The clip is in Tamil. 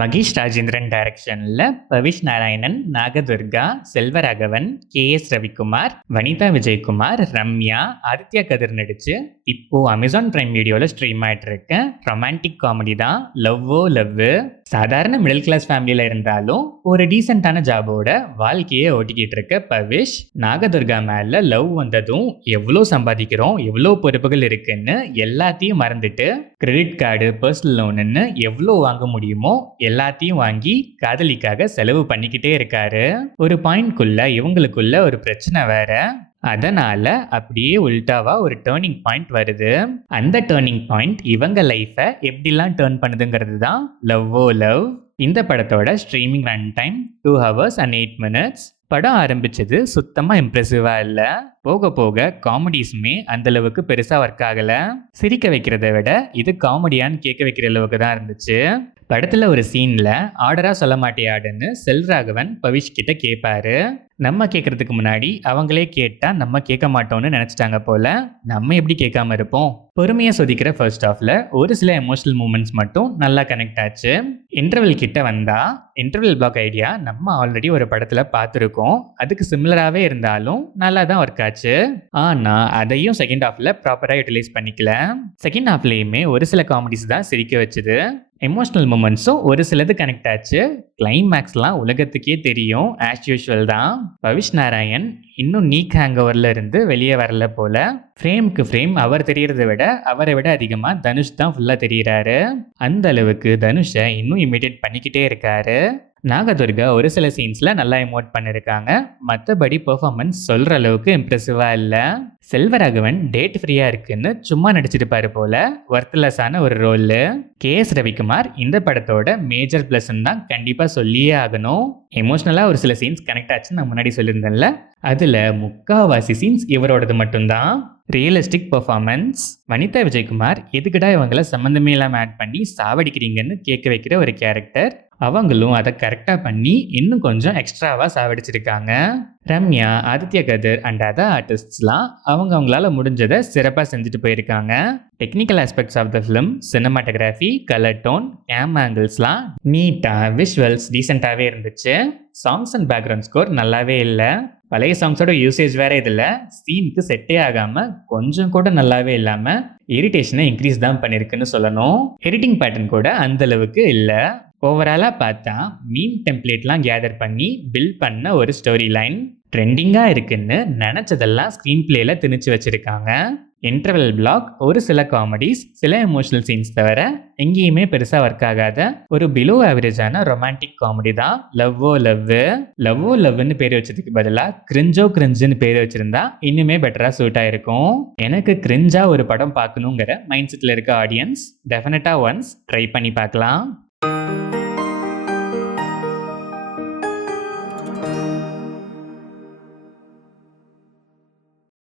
மகேஷ் ராஜேந்திரன் டைரக்ஷன்ல பவிஷ் நாராயணன், நாகதுர்கா, செல்வராகவன், கே.எஸ். ரவிக்குமார், வனிதா விஜயகுமார், ரம்யா, ஆதித்யா கதிர் நடிச்சு இப்போ அமேசான் பிரைம் வீடியோல ஸ்ட்ரீம் ஆயிட்டு இருக்க ரொமான்டிக் காமெடி தான் லவ்வோ லவ். சாதாரண மிடில் கிளாஸ் ஃபேமிலியில இருந்தாலும் ஒரு டீசென்டான ஜாபோட வாழ்க்கையை ஓட்டிக்கிட்டு இருக்க பவிஷ், நாகதுர்கா மேல லவ் வந்ததும் எவ்வளோ சம்பாதிக்கிறோம், எவ்வளோ பொறுப்புகள் இருக்குன்னு எல்லாத்தையும் மறந்துட்டு கிரெடிட் கார்டு, பர்சனல் லோனுன்னு எவ்வளோ வாங்க முடியுமோ எல்லாத்தையும் வாங்கி காதலிக்காக செலவு பண்ணிக்கிட்டே இருக்காரு. ஒரு பாயிண்ட்குள்ள இவங்களுக்குள்ள ஒரு பிரச்சனை வேற. அதனால அப்படியே உல்டாவா ஒரு டேர்னிங் பாயிண்ட் வருது. அந்த டேர்னிங் பாயிண்ட் இவங்க லைஃபை எப்படிலாம் டேர்ன் பண்ணுதுங்கிறது தான் லவ்வோ லவ். இந்த படத்தோட streaming run time 2 hours and 8 minutes. படம் ஆரம்பிச்சது சுத்தமா இம்ப்ரெசிவா இல்ல. போக போக காமெடிஸுமே அந்த அளவுக்கு பெருசா ஒர்க் ஆகல. சிரிக்க வைக்கிறத விட இது காமெடியான்னு கேட்க வைக்கிற அளவுக்கு தான் இருந்துச்சு. படத்துல ஒரு சீன்ல ஆர்டரா சொல்ல மாட்டியாடுன்னு செல்வராகவன் பவிஷ் கிட்ட கேட்பாரு. நம்ம கேட்கறதுக்கு முன்னாடி அவங்களே கேட்டா நம்ம கேட்க மாட்டோம்னு நினைச்சிட்டாங்க போல. நம்ம எப்படி கேட்காம இருப்போம்? பொறுமையா சொதிக்கிற ஃபர்ஸ்ட் ஹாஃப்ல ஒரு சில எமோஷனல் மூமெண்ட்ஸ் மட்டும் நல்லா கனெக்ட் ஆச்சு. இன்டர்வல் கிட்ட வந்தா இன்டர்வல் பிளாக் ஐடியா நம்ம ஆல்ரெடி ஒரு படத்துல பார்த்துருக்கோம். அதுக்கு சிமிலராகவே இருந்தாலும் நல்லா தான் ஒர்க் ஆச்சு. ஆனா அதையும் செகண்ட் ஹாஃப்ல ப்ராப்பரா யூட்டிலைஸ் பண்ணிக்கல. செகண்ட் ஹாஃப்லயுமே ஒரு சில காமெடிஸ் தான் சிரிக்க வச்சுது. எமோஷனல் மூமெண்ட்ஸும் ஒரு சிலது கனெக்ட் ஆச்சு. கிளைமேக்ஸ்லாம் உலகத்துக்கே தெரியும், ஆஸ் யூஷுவல் தான். பவிஷ் நாராயண் இன்னும் நீக் ஹேங் ஓவர்ல இருந்து வெளியே வரல போல. ஃப்ரேம்க்கு ஃப்ரேம் அவர் தெரியறதை விட அவரை விட அதிகமாக தனுஷ் தான் ஃபுல்லாக தெரியறாரு. அந்த அளவுக்கு தனுஷை இன்னும் இமிடேட் பண்ணிக்கிட்டே இருக்காரு. நாகதுர்கா ஒரு சில சீன்ஸ்ல நல்லா எமோட் பண்ணிருக்காங்க. மற்றபடி பெர்ஃபார்மன்ஸ் சொல்ற அளவுக்கு இம்ப்ரெசிவா இல்லை. செல்வராகவன் டேட் ஃப்ரீயா இருக்குன்னு சும்மா நடிச்சிருப்பாரு போல. ஒர்த்லெஸ்ஸான ஒரு ரோல். கே.எஸ். ரவிக்குமார் இந்த படத்தோட மேஜர் பிளஸ்ன்னு தான் கண்டிப்பா சொல்லியே ஆகணும். எமோஷனலா ஒரு சில சீன்ஸ் கனெக்ட் ஆச்சுன்னு நான் முன்னாடி சொல்லியிருந்தேன்ல, அதுல முக்காவாசி சீன்ஸ் இவரோடது மட்டும்தான். Realistic performance. வனிதா விஜயகுமார் எதுக்குடா இவங்களை சம்மந்தமே இல்லாமல் ஆட் பண்ணி சாவடிக்கிறீங்கன்னு கேட்க வைக்கிற ஒரு கேரக்டர். அவங்களும் அதை கரெக்டாக பண்ணி இன்னும் கொஞ்சம் எக்ஸ்ட்ராவாக சாவடிச்சிருக்காங்க. ரம்யா, ஆதித்யா கதிர் அண்ட் அதர் ஆர்டிஸ்ட்ஸ்லாம் அவங்களால முடிஞ்சதை சிறப்பாக செஞ்சுட்டு போயிருக்காங்க. Technical aspects of the film, cinematography, colour tone, cam ஆங்கிள்ஸ்லாம் நீட்டாக, விஷுவல்ஸ் டீசெண்டாகவே இருந்துச்சு. சாங்ஸ் அண்ட் பேக்ரவுண்ட் ஸ்கோர் நல்லாவே இல்லை. பழைய சாங்ஸோட யூசேஜ் வேற இதில் சீனுக்கு செட்டே ஆகாமல் கொஞ்சம் கூட நல்லாவே இல்லாமல் இரிட்டேஷனை இன்க்ரீஸ் தான் பண்ணியிருக்குன்னு சொல்லணும். எடிட்டிங் பேட்டர்ன் கூட அந்த அளவுக்கு இல்லை. ஓவராலாக பார்த்தா மீம் டெம்ப்ளேட்லாம் கேதர் பண்ணி பில்ட் பண்ண ஒரு ஸ்டோரி லைன். ட்ரெண்டிங்காக இருக்குன்னு நினச்சதெல்லாம் ஸ்க்ரீன் பிளேயில் திணிச்சு வச்சுருக்காங்க. இன்டர்வல் பிளாக், ஒரு சில காமெடிஸ், சில எமோஷனல் சீன்ஸ் தவிர எங்கேயுமே பெருசாக ஒர்க் ஆகாத ஒரு பிலோ ஆவரேஜான ரொமான்டிக் காமெடி தான் லவ்வோ லவ். லவ்வோ லவ்னு பேர் வச்சதுக்கு பதிலாக கிரிஞ்சோ கிரிஞ்சுன்னு பேர் வச்சிருந்தா இன்னுமே பெட்டராக சூட் ஆயிருக்கும். எனக்கு கிரிஞ்சா ஒரு படம் பார்க்கணுங்கிற மைண்ட் செட்டில் இருக்க ஆடியன்ஸ் டெஃபினட்டாக ஒன்ஸ் ட்ரை பண்ணி பார்க்கலாம்.